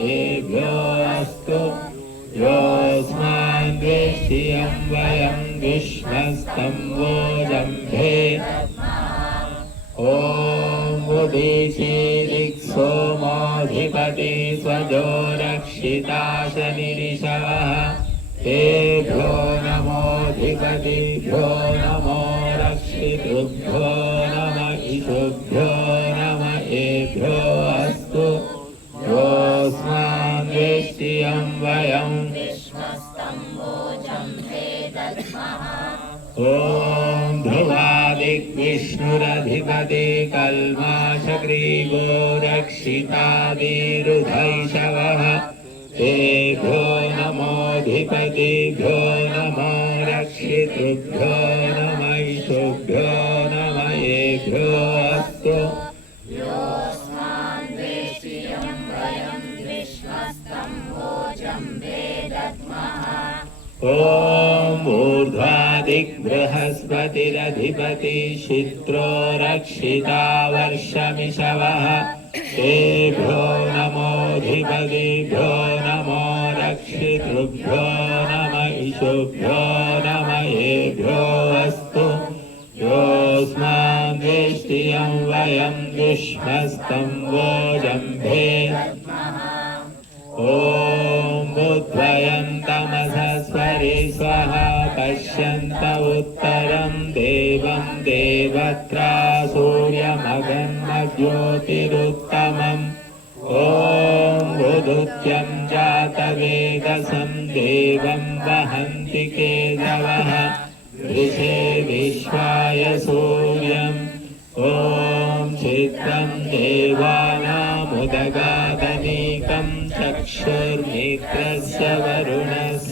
एभ्यो अस्तु योऽस्मान् वेष्टियं वयं विश्वस्तं वोजम्भे ॐ उदीचीदिक्सोमोऽधिपति स्वजो रक्षिताशनिरिषवः तेभ्यो नमोऽधिपतिभ्यो नमो रक्षितृभ्यो नम ईशुभ्यो नम एभ्यो अस्तु योऽस्मान् वेष्टियं वयं ॐ ध्रुवादिग्विष्णुरधिपति कल्माषग्रीवो रक्षितादिरुधैषवः तेभ्यो नमोऽधिपतिभ्यो नमो रक्षितृभ्यो नम ईशुभ्यो नम एभ्यो अस्तु योऽस्मान् वेष्टियं वयं विश्वस्तं भोजम्भे दद्मः ॐ ऊर्ध्वादिग्बृहस्पतिरधिपति शित्रो रक्षिता वर्षमिषवः तेभ्यो नमोऽधिपतिभ्यो नमो रक्षितृभ्यो नम ईशुभ्यो नम एभ्यो अस्तु योऽस्मान् वेष्टियं वयं विश्वस्तं वोजम्भे ॐ उद्वयन्तमसस्वरे स्वः पश्यन्त उत्तरं देवं देवत्रा सूर्यमगन्मज्योतिरुत्तमम् ॐ उदुत्यं जातवेदसं देवं वहन्ति केशवः वृषे विश्वाय सूर्यम् ॐ चित्रं देवानामुदगादनीकं चक्षुर्मित्रस्य वरुणस्य